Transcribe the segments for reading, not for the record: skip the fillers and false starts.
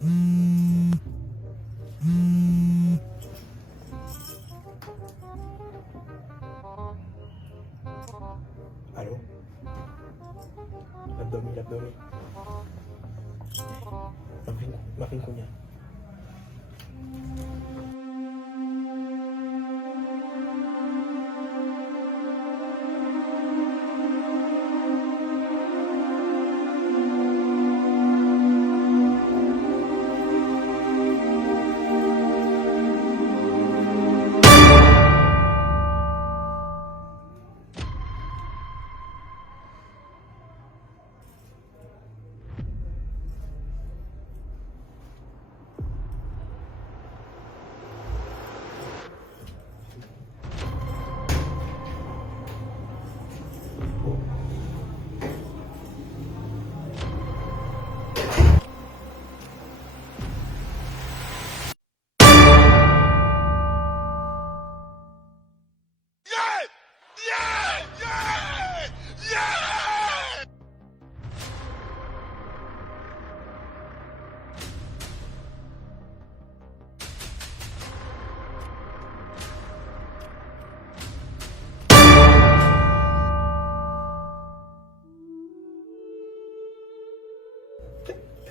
Allô? L'abdomen. Makin ko niya.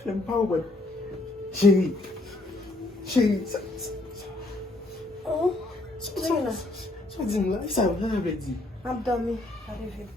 Alam pa ba? Sherry, Oh, so din la, isa, sa na di. I'm dummy. Arrivé.